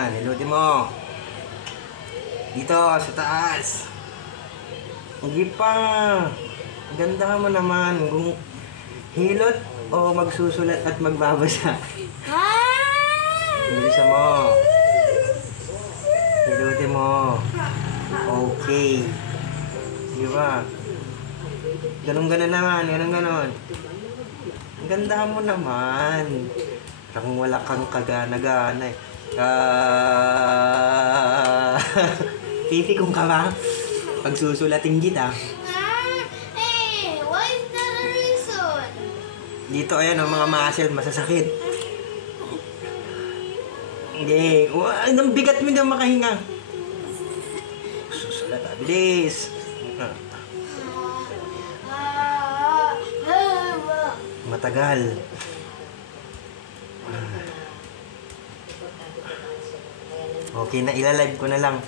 Yan, hilutin mo. Dito, sa taas. Hindi pa. Ganda mo naman. Kung hilot o magsusulat at magbabasa. Bilisan mo. Hilutin mo. Okay. Di ba? Ganon-ganon naman. Ganon-ganon. Ang ganda mo naman. Parang wala kang kagana-gana eh. Pipi kung ka ba? Pagsusulatin kita. Why is that a reason? Dito ayan ang mga muscle masasakit. Hindi. Ang bigat mo na makahinga. Susulat. Bilis. Matagal. Okay na, ilalive ko na lang.